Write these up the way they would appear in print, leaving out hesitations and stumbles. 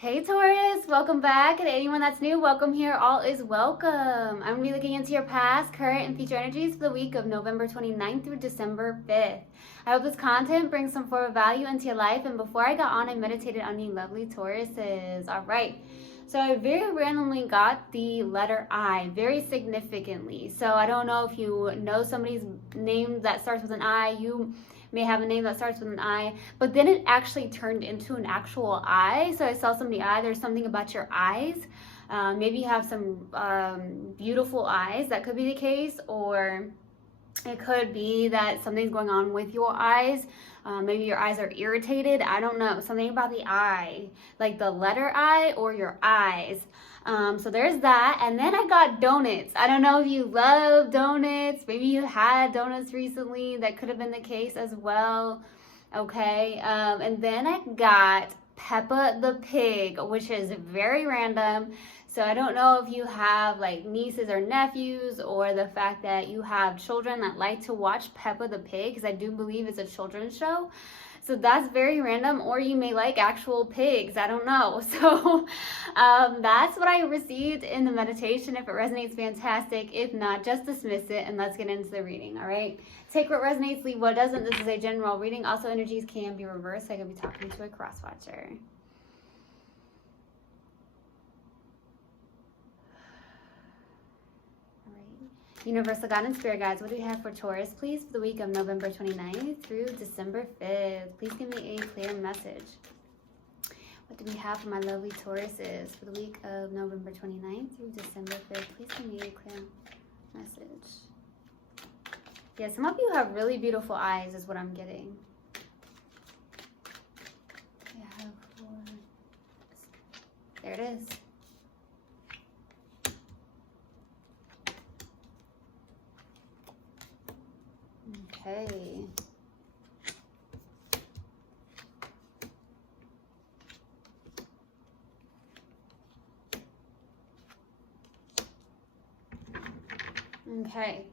Hey Taurus, welcome back. And anyone that's new, welcome here. All is welcome. I'm going to be looking into your past, current, and future energies for the week of November 29th through December 5th. I hope this content brings some form of value into your life. And before I got on, I meditated on you lovely Tauruses. All right. So I very randomly got the letter I, very significantly. So I don't know if you know somebody's name that starts with an I. You may have a name that starts with an I, but then it actually turned into an actual eye. So I saw somebody eye. There's something about your eyes. Maybe you have some beautiful eyes. That could be the case, or it could be that something's going on with your eyes. Maybe your eyes are irritated. I don't know. Something about the eye, like the letter I or your eyes. So there's that. And then I got donuts. I don't know if you love donuts. Maybe you had donuts recently. That could have been the case as well. Okay. And then I got Peppa the Pig, which is very random. So I don't know if you have like nieces or nephews, or the fact that you have children that like to watch Peppa the Pig, because I do believe it's a children's show. So that's very random, or you may like actual pigs. I don't know. So that's what I received in the meditation. If it resonates, fantastic. If not, just dismiss it and let's get into the reading. All right. Take what resonates, leave what doesn't. This is a general reading. Also, energies can be reversed. I could be talking to a cross watcher. Universal God and Spirit Guides, what do we have for Taurus, please, for the week of November 29th through December 5th? Please give me a clear message. What do we have for my lovely Tauruses for the week of November 29th through December 5th? Please give me a clear message. Yeah, some of you have really beautiful eyes is what I'm getting. There it is. Okay. Okay.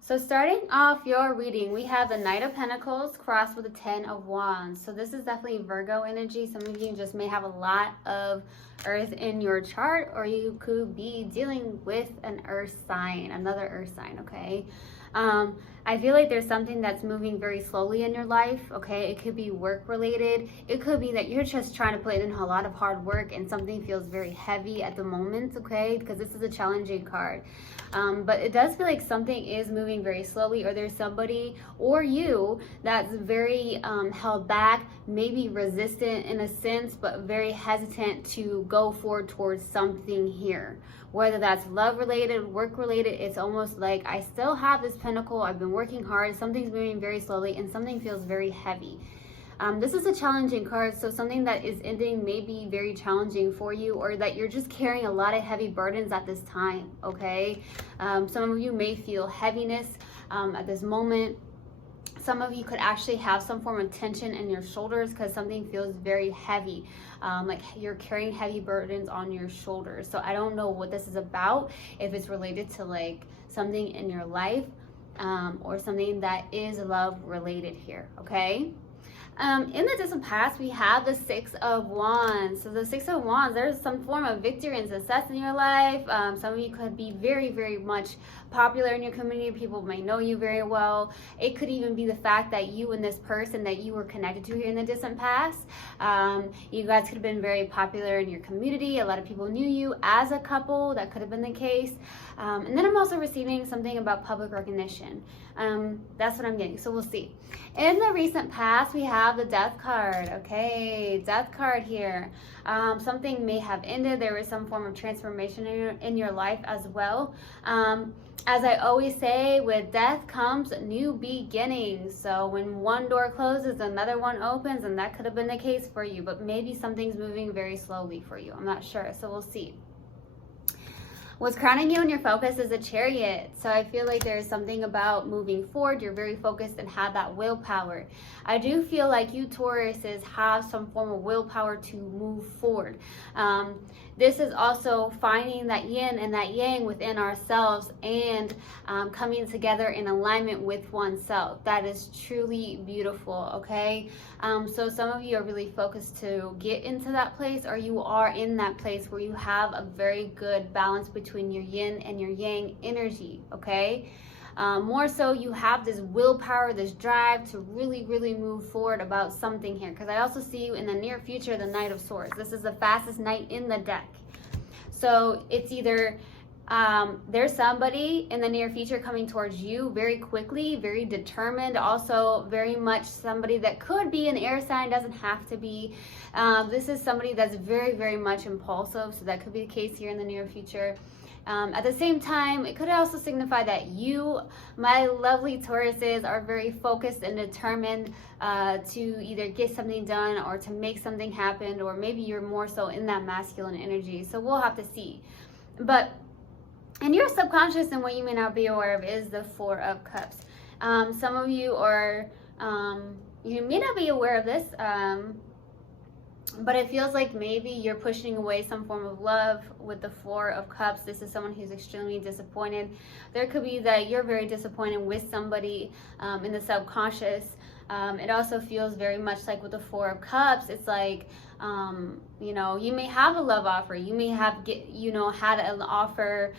So starting off your reading, we have the Knight of Pentacles crossed with the 10 of Wands. So this is definitely Virgo energy. Some of you just may have a lot of Earth in your chart, or you could be dealing with an Earth sign, another Earth sign, okay? I feel like there's something that's moving very slowly in your life, okay? It could be work related. It could be that you're just trying to put in a lot of hard work and something feels very heavy at the moment, okay? Because this is a challenging card. But it does feel like something is moving very slowly, or there's somebody or you that's very held back, maybe resistant in a sense, but very hesitant to go forward towards something here. Whether that's love related, work related, it's almost like I still have this pentacle, I've been working hard, something's moving very slowly, and something feels very heavy. This is a challenging card, so something that is ending may be very challenging for you, or that you're just carrying a lot of heavy burdens at this time, okay? Some of you may feel heaviness at this moment. Some of you could actually have some form of tension in your shoulders because something feels very heavy, like you're carrying heavy burdens on your shoulders. So I don't know what this is about, if it's related to like something in your life or something that is love related here, okay? In the distant past, we have the 6 of Wands. So the 6 of Wands, there's some form of victory and success in your life. Some of you could be very, very much popular in your community. People may know you very well. It could even be the fact that you and this person that you were connected to here in the distant past, you guys could have been very popular in your community. A lot of people knew you as a couple. That could have been the case. And then I'm also receiving something about public recognition. That's what I'm getting. So we'll see. In the recent past, we have the Death card. Okay, Death card here. Something may have ended. There was some form of transformation in your life as well. As I always say, with death comes new beginnings. So when one door closes, another one opens, and that could have been the case for you, but maybe something's moving very slowly for you. I'm not sure, so we'll see. What's crowning you in your focus is a Chariot. So I feel like there's something about moving forward. You're very focused and have that willpower. I do feel like you Tauruses have some form of willpower to move forward. This is also finding that yin and that yang within ourselves and coming together in alignment with oneself. That is truly beautiful, okay? So some of you are really focused to get into that place, or you are in that place where you have a very good balance between your yin and your yang energy, okay? More so you have this willpower, this drive to really move forward about something here, because I also see you in the near future, the Knight of Swords. This is the fastest knight in the deck. So it's either there's somebody in the near future coming towards you very quickly, very determined, also very much somebody that could be an air sign, doesn't have to be. This is somebody that's very much impulsive, so that could be the case here in the near future. At the same time, it could also signify that you, my lovely Tauruses, are very focused and determined to either get something done or to make something happen, or maybe you're more so in that masculine energy. So we'll have to see. But in your subconscious, and what you may not be aware of, is the Four of Cups. Some of you are, you may not be aware of this, but it feels like maybe you're pushing away some form of love with the Four of Cups. This is someone who's extremely disappointed. There could be that you're very disappointed with somebody in the subconscious. It also feels very much like with the Four of Cups, it's like, you know, you may have a love offer. You may have, had an offer,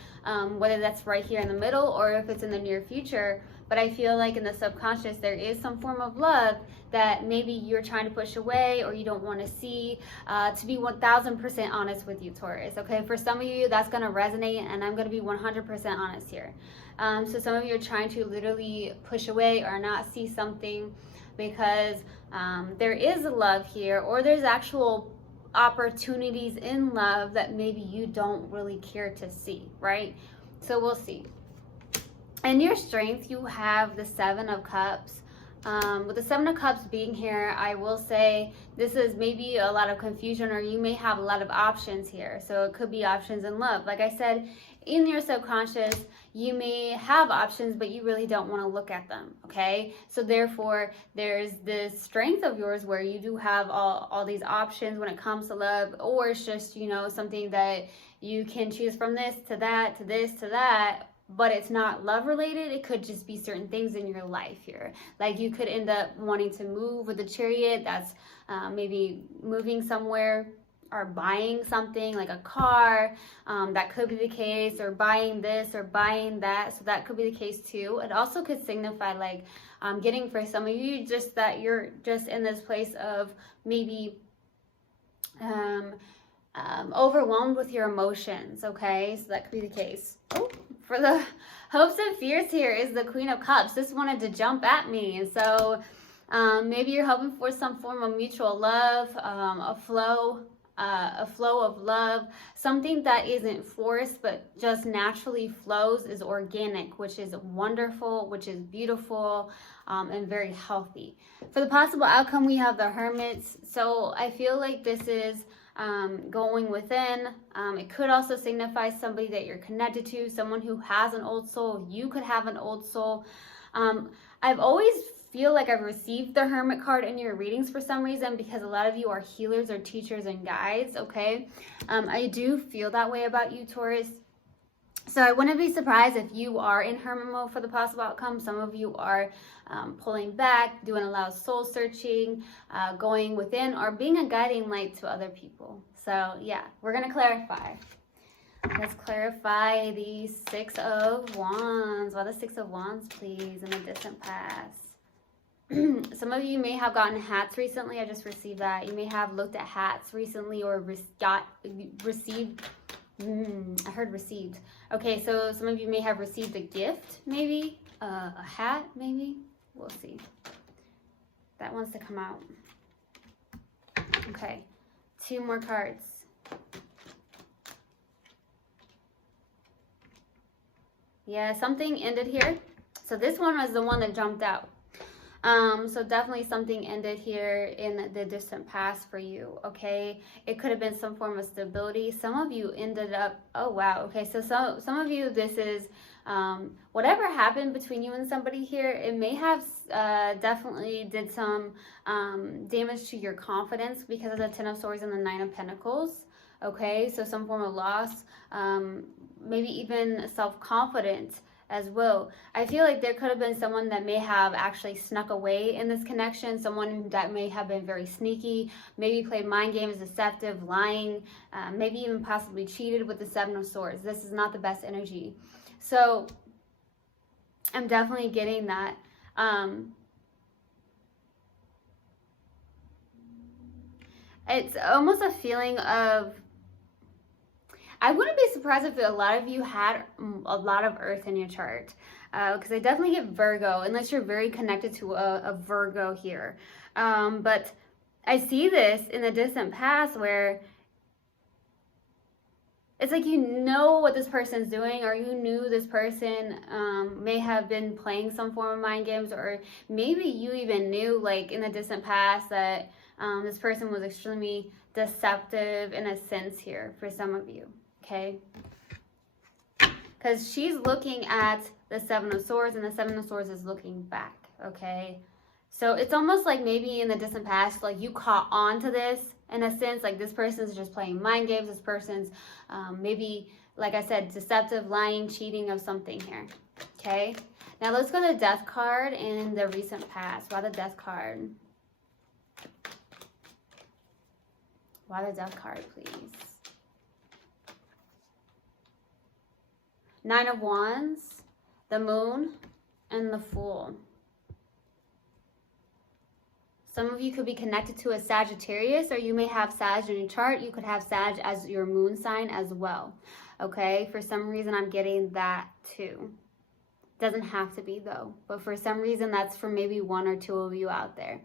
whether that's right here in the middle or if it's in the near future. But I feel like in the subconscious, there is some form of love that maybe you're trying to push away or you don't want to see. To be 1000% honest with you, Taurus, okay? For some of you, that's going to resonate, and I'm going to be 100% honest here. So some of you are trying to literally push away or not see something because there is a love here, or there's actual opportunities in love that maybe you don't really care to see, right? So we'll see. In your strength, you have the Seven of Cups. With the Seven of Cups being here, I will say this is maybe a lot of confusion, or you may have a lot of options here. So it could be options in love. Like I said, in your subconscious, you may have options, but you really don't want to look at them, okay? So therefore, there's this strength of yours where you do have all these options when it comes to love, or it's just, you know, something that you can choose from this to that, to this, to that, but it's not love related. It could just be certain things in your life here. Like you could end up wanting to move with a Chariot. That's maybe moving somewhere or buying something like a car. That could be the case, or buying this or buying that. So that could be the case too. It also could signify like getting, for some of you, just that you're just in this place of maybe overwhelmed with your emotions, okay? So that could be the case. Oh, for the hopes and fears here is the Queen of Cups. This wanted to jump at me, and so maybe you're hoping for some form of mutual love, a flow of love, something that isn't forced but just naturally flows, is organic, which is wonderful, which is beautiful, and very healthy. For the possible outcome, we have the Hermits. So I feel like this is going within. It could also signify somebody that you're connected to, someone who has an old soul. You could have an old soul. I've always feel like I've received the Hermit card in your readings for some reason, because a lot of you are healers or teachers and guides, okay? I do feel that way about you, Taurus. So I wouldn't be surprised if you are in Hermit mode for the possible outcome. Some of you are pulling back, doing a lot of soul searching, going within, or being a guiding light to other people. So yeah, we're going to clarify. Let's clarify the Six of Wands. Why the Six of Wands, please, in the distant past? Some of you may have gotten hats recently. I just received that. You may have looked at hats recently, or received. I heard received. Okay, so some of you may have received a gift, maybe a hat, maybe. We'll see. That wants to come out. Okay, 2 more cards. Yeah, something ended here. So this one was the one that jumped out. So definitely something ended here in the distant past for you, okay? It could have been some form of stability. Some of you ended up, oh wow, okay, so some of you, this is whatever happened between you and somebody here, it may have definitely did some damage to your confidence because of the Ten of Swords and the Nine of Pentacles, okay? So some form of loss, maybe even self-confidence as well. I feel like there could have been someone that may have actually snuck away in this connection, someone that may have been very sneaky, maybe played mind games, deceptive, lying, maybe even possibly cheated with the Seven of Swords. This is not the best energy. So I'm definitely getting that. It's almost a feeling of, I wouldn't be surprised if a lot of you had a lot of earth in your chart, because I definitely get Virgo, unless you're very connected to a Virgo here. But I see this in the distant past where it's like you know what this person's doing, or you knew this person may have been playing some form of mind games, or maybe you even knew, like in the distant past, that this person was extremely deceptive in a sense here for some of you. Okay, because she's looking at the Seven of Swords, and the Seven of Swords is looking back. Okay, so it's almost like maybe in the distant past, like you caught on to this in a sense, like this person's just playing mind games. This person's maybe, like I said, deceptive, lying, cheating of something here. Okay, now let's go to the Death card in the recent past. Why the Death card? Why the Death card, please? Nine of Wands, the Moon, and the Fool. Some of you could be connected to a Sagittarius, or you may have Sag in your chart. You could have Sag as your moon sign as well. Okay, for some reason I'm getting that too. Doesn't have to be though, but for some reason that's for maybe one or two of you out there.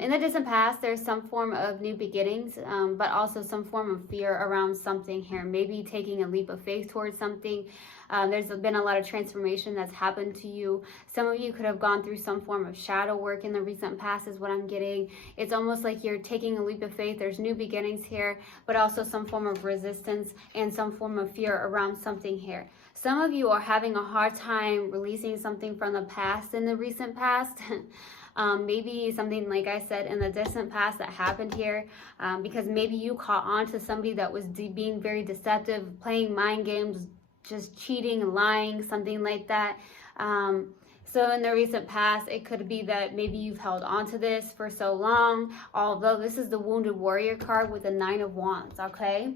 In the distant past, there's some form of new beginnings, but also some form of fear around something here. Maybe taking a leap of faith towards something. There's been a lot of transformation that's happened to you. Some of you could have gone through some form of shadow work in the recent past is what I'm getting. It's almost like you're taking a leap of faith. There's new beginnings here, but also some form of resistance and some form of fear around something here. Some of you are having a hard time releasing something from the past in the recent past. Maybe something, like I said, in the distant past that happened here, because maybe you caught on to somebody that was being very deceptive, playing mind games, just cheating and lying, something like that. So in the recent past, it could be that maybe you've held on to this for so long, although this is the Wounded Warrior card with the Nine of Wands, okay?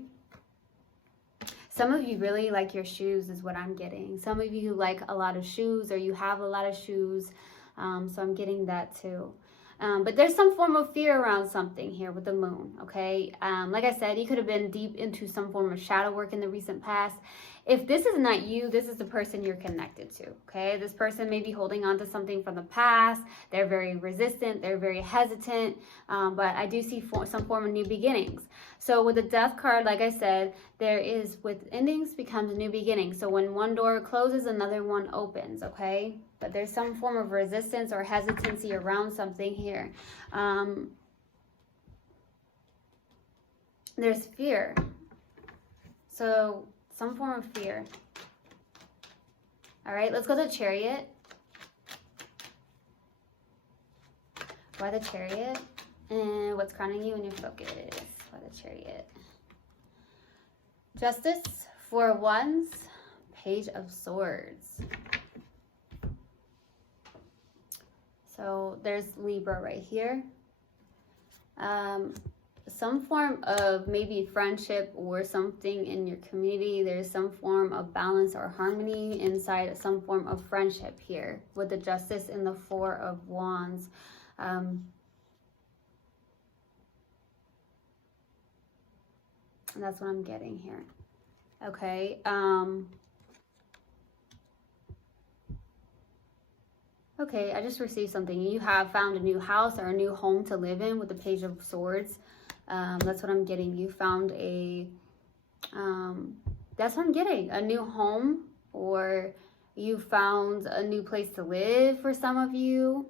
Some of you really like your shoes is what I'm getting. Some of you like a lot of shoes, or you have a lot of shoes. So I'm getting that too. But there's some form of fear around something here with the moon, okay? Like I said, you could have been deep into some form of shadow work in the recent past. If this is not you, this is the person you're connected to, okay? This person may be holding on to something from the past. They're very resistant. They're very hesitant. But I do see some form of new beginnings. So with the Death card, like I said, there is, with endings becomes new beginnings. So when one door closes, another one opens, okay? But there's some form of resistance or hesitancy around something here. There's fear. So some form of fear. All right, let's go to Chariot. Why the Chariot? And what's crowning you in your focus? Why the Chariot? Justice, Four of Wands, Page of Swords. So there's Libra right here. Some form of maybe friendship or something in your community. There's some form of balance or harmony inside some form of friendship here with the Justice and the Four of Wands. And that's what I'm getting here. Okay. Okay, I just received something. You have found a new house or a new home to live in with the Page of Swords. That's what I'm getting. You found a, that's what I'm getting. A new home or you found a new place to live for some of you,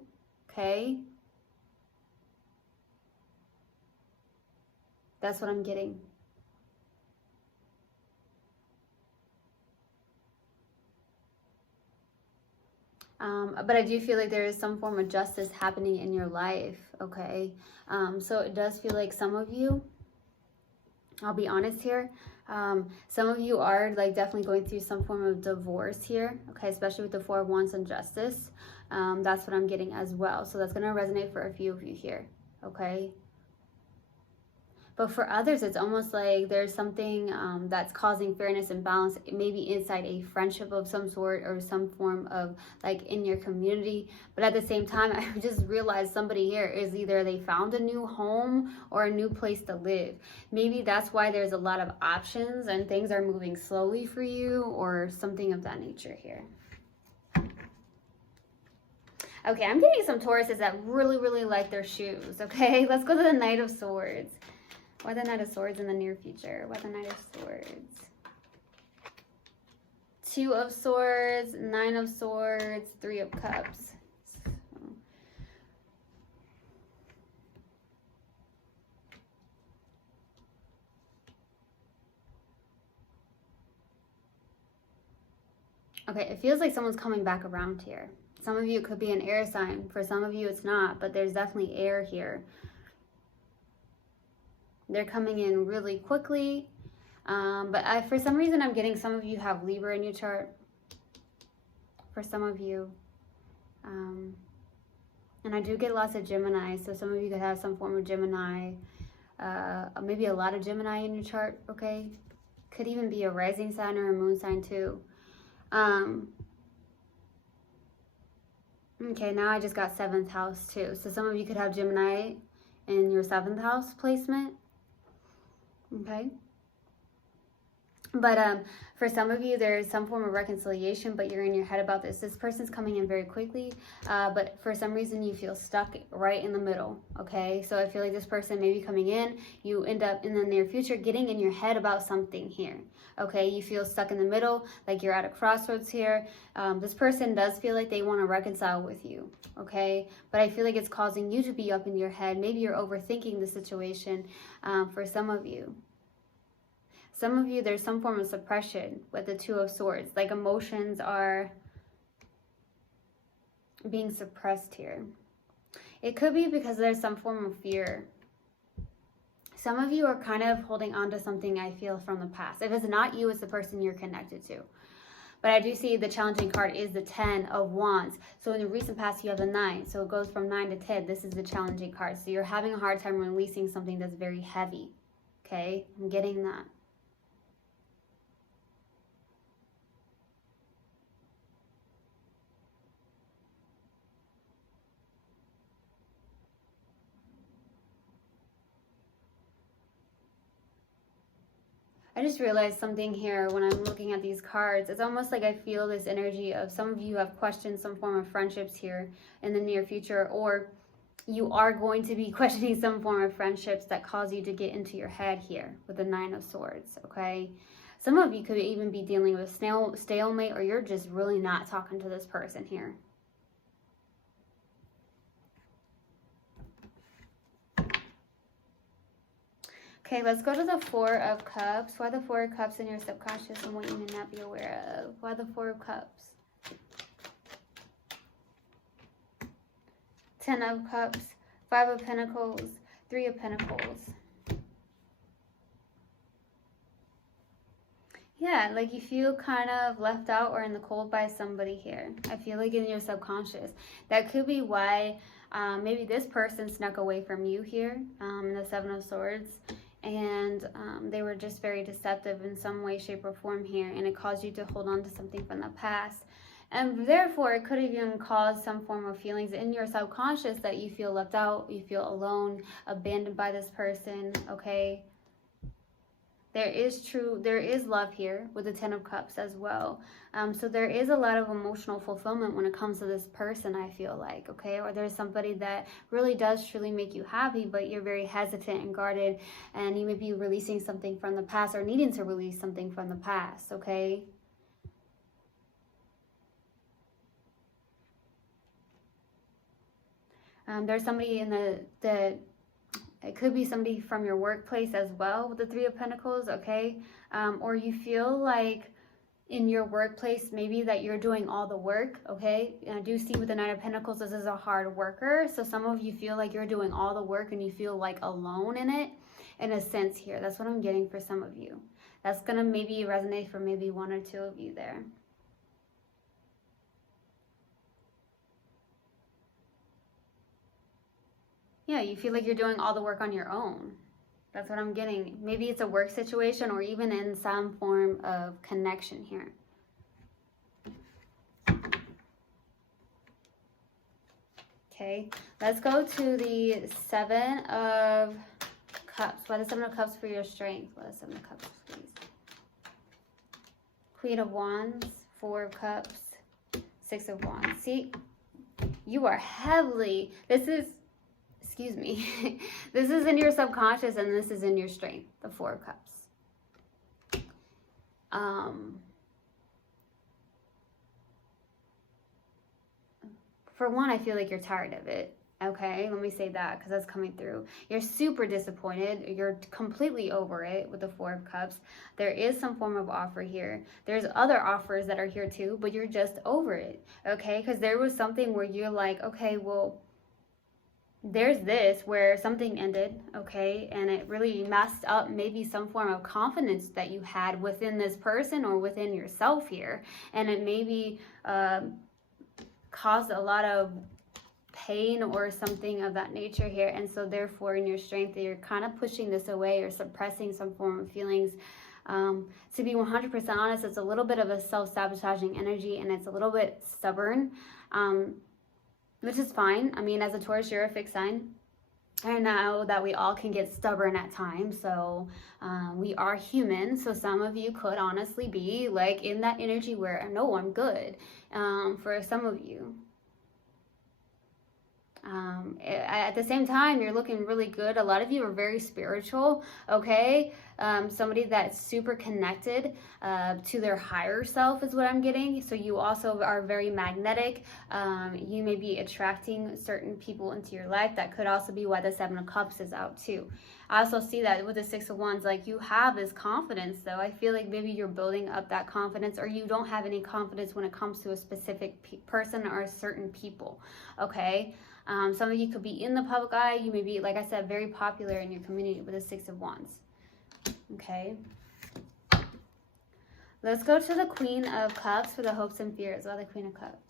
okay? That's what I'm getting. But I do feel like there is some form of justice happening in your life, okay? So it does feel like some of you, I'll be honest here, some of you are like definitely going through some form of divorce here, okay? Especially with the Four of Wands and Justice. That's what I'm getting as well. So that's going to resonate for a few of you here, okay? But for others, it's almost like there's something that's causing fairness and balance, maybe inside a friendship of some sort or some form of like in your community. But at the same time, I just realized somebody here is either they found a new home or a new place to live. Maybe that's why there's a lot of options and things are moving slowly for you or something of that nature here. Okay, I'm getting some Tauruses that really, really like their shoes, okay? Let's go to the Knight of Swords. Why the Knight of Swords in the near future? Why the Knight of Swords? Two of Swords, Nine of Swords, Three of Cups. Okay, it feels like someone's coming back around here. Some of you, it could be an air sign. For some of you, it's not, but there's definitely air here. They're coming in really quickly. But for some reason, I'm getting some of you have Libra in your chart. For some of you. And I do get lots of Gemini. So some of you could have some form of Gemini. Maybe a lot of Gemini in your chart, okay? Could even be a rising sign or a moon sign too. Okay, now I just got 7th house too. So some of you could have Gemini in your 7th house placement. Okay. But for some of you, there's some form of reconciliation, but you're in your head about this. This person's coming in very quickly, but for some reason you feel stuck right in the middle, okay? So I feel like this person may be coming in. You end up in the near future getting in your head about something here, okay? You feel stuck in the middle, like you're at a crossroads here. This person does feel like they want to reconcile with you, okay? But I feel like it's causing you to be up in your head. Maybe you're overthinking the situation for some of you. Some of you, there's some form of suppression with the Two of Swords. Like emotions are being suppressed here. It could be because there's some form of fear. Some of you are kind of holding on to something, I feel, from the past. If it's not you, it's the person you're connected to. But I do see the challenging card is the 10 of Wands. So in the recent past, you have the 9. So it goes from 9 to 10. This is the challenging card. So you're having a hard time releasing something that's very heavy. Okay? I'm getting that. I just realized something here when I'm looking at these cards. It's almost like I feel this energy of some of you have questioned some form of friendships here in the near future, or you are going to be questioning some form of friendships that cause you to get into your head here with the 9 of Swords, okay? Some of you could even be dealing with stalemate, or you're just really not talking to this person here. Okay, let's go to the 4 of Cups. Why the 4 of Cups in your subconscious and what you may not be aware of? Why the 4 of Cups? 10 of Cups, 5 of Pentacles, 3 of Pentacles. Yeah, like you feel kind of left out or in the cold by somebody here. I feel like in your subconscious. That could be why maybe this person snuck away from you here, the 7 of Swords. And they were just very deceptive in some way, shape, or form here. And it caused you to hold on to something from the past. And therefore, it could even cause some form of feelings in your subconscious that you feel left out, you feel alone, abandoned by this person, okay? There is love here with the 10 of Cups as well. So there is a lot of emotional fulfillment when it comes to this person, I feel like, okay? Or there's somebody that really does truly make you happy, but you're very hesitant and guarded, and you may be releasing something from the past or needing to release something from the past, okay? There's somebody in it could be somebody from your workplace as well with the Three of Pentacles, okay? Or you feel like in your workplace, maybe that you're doing all the work, okay? And I do see with the Knight of Pentacles, this is a hard worker. So some of you feel like you're doing all the work and you feel like alone in it, in a sense here. That's what I'm getting for some of you. That's gonna maybe resonate for maybe one or two of you there. Yeah, you feel like you're doing all the work on your own. That's what I'm getting. Maybe it's a work situation or even in some form of connection here. Okay, let's go to the Seven of Cups. What is Seven of Cups for your strength? What is Seven of Cups, please? Queen of Wands, Four of Cups, Six of Wands. See, you are heavily, excuse me, this is in your subconscious and this is in your strength, the Four of Cups. For one, I feel like you're tired of it. Okay, let me say that because that's coming through. You're super disappointed. You're completely over it with the Four of Cups. There is some form of offer here. There's other offers that are here too, but you're just over it. Okay, because there was something where you're like, okay, well, there's this where something ended, okay, and it really messed up maybe some form of confidence that you had within this person or within yourself here, and it maybe caused a lot of pain or something of that nature here. And so therefore in your strength, you're kind of pushing this away or suppressing some form of feelings. To be 100% honest, it's a little bit of a self-sabotaging energy and it's a little bit stubborn, which is fine. I mean, as a Taurus, you're a fixed sign. I know that we all can get stubborn at times, so we are human. So some of you could honestly be like in that energy where, no, I'm good, for some of you. At the same time, you're looking really good. A lot of you are very spiritual, okay? Somebody that's super connected to their higher self is what I'm getting. So you also are very magnetic. You may be attracting certain people into your life. That could also be why the Seven of Cups is out too. I also see that with the Six of Wands, like you have this confidence though. I feel like maybe you're building up that confidence, or you don't have any confidence when it comes to a specific person or certain people, okay? Some of you could be in the public eye. You may be, like I said, very popular in your community with the Six of Wands. Okay. Let's go to the Queen of Cups for the hopes and fears. Well, the Queen of Cups.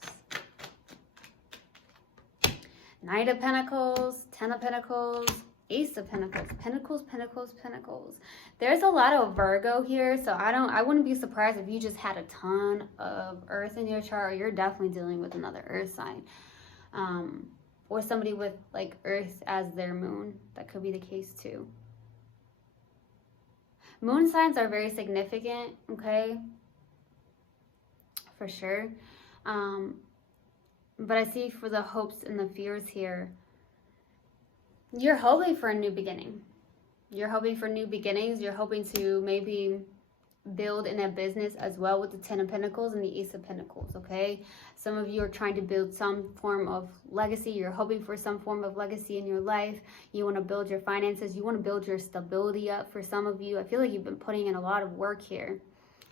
Knight of Pentacles, Ten of Pentacles, Ace of Pentacles, Pentacles, Pentacles, Pentacles. There's a lot of Virgo here, so I wouldn't be surprised if you just had a ton of Earth in your chart, or you're definitely dealing with another Earth sign. Or somebody with like Earth as their moon. That could be the case too. Moon signs are very significant, okay? For sure. But I see for the hopes and the fears here, you're hoping for a new beginning. You're hoping for new beginnings. You're hoping to maybe build in a business as well with the Ten of Pentacles and the Ace of Pentacles, okay? Some of you are trying to build some form of legacy. You're hoping for some form of legacy in your life. You want to build your finances. You want to build your stability up. For some of you, I feel like you've been putting in a lot of work here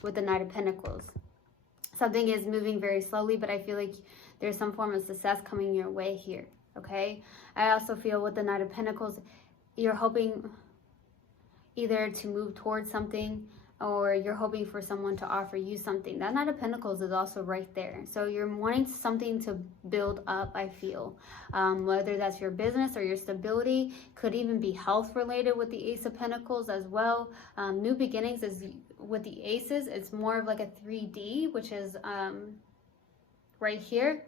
with the Knight of Pentacles. Something is moving very slowly, but I feel like there's some form of success coming your way here, okay? I also feel with the Knight of Pentacles, you're hoping either to move towards something, or you're hoping for someone to offer you something. That Knight of Pentacles is also right there. So you're wanting something to build up, I feel. Whether that's your business or your stability, could even be health related with the Ace of Pentacles as well. New beginnings is with the Aces, it's more of like a 3D, which is right here.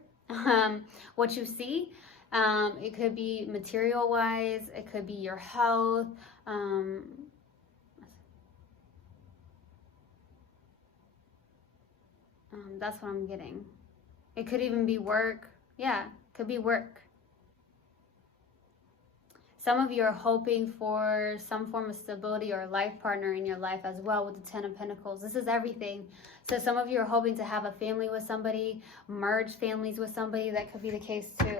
What you see, it could be material wise, it could be your health, that's what I'm getting. It could even be work. Yeah, could be work. Some of you are hoping for some form of stability or a life partner in your life as well with the Ten of Pentacles. This is everything. So some of you are hoping to have a family with somebody, merge families with somebody. That could be the case too.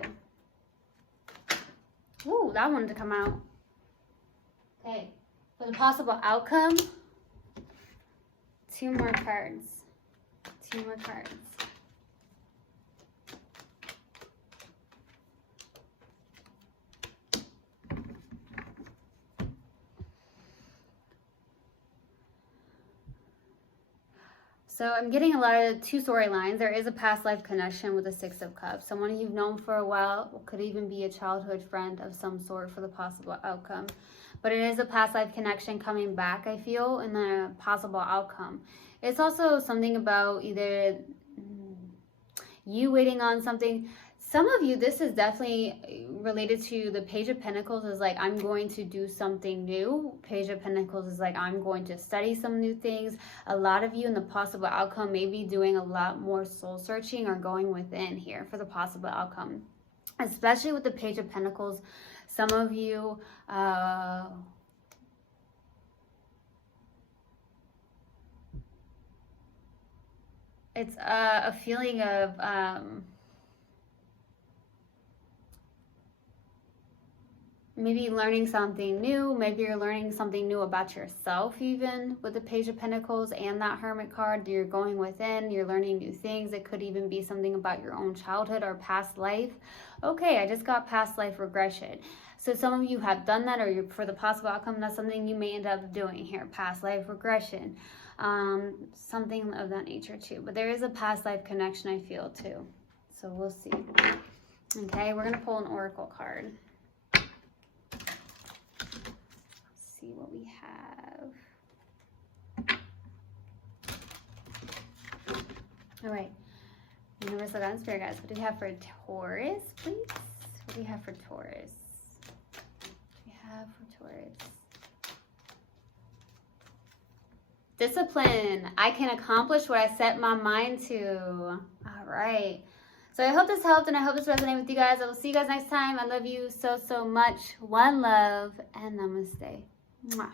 Ooh, that wanted to come out. Okay, for the possible outcome, 2 more cards. 2 more cards. So I'm getting a lot of 2 storylines. There is a past life connection with the 6 of Cups. Someone you've known for a while, could even be a childhood friend of some sort for the possible outcome. But it is a past life connection coming back, I feel, in the possible outcome. It's also something about either you waiting on something. Some of you, this is definitely related to the Page of Pentacles is like, I'm going to do something new. Page of Pentacles is like, I'm going to study some new things. A lot of you in the possible outcome may be doing a lot more soul searching or going within here for the possible outcome. Especially with the Page of Pentacles, some of you, it's a feeling of maybe learning something new. Maybe you're learning something new about yourself, even with the Page of Pentacles and that Hermit card. You're going within, you're learning new things. It could even be something about your own childhood or past life. Okay, I just got past life regression. So some of you have done that, or you're, for the possible outcome, that's something you may end up doing here, past life regression. Something of that nature too. But there is a past life connection, I feel, too. So we'll see. Okay, we're going to pull an oracle card. See what we have. All right, Universal God and Spirit guys, what do we have for Taurus, please? What do we have for Taurus? What do we have for Taurus? Discipline. I can accomplish what I set my mind to. All right. So I hope this helped, and I hope this resonated with you guys. I will see you guys next time. I love you so, so much. One love, and namaste. Mwah.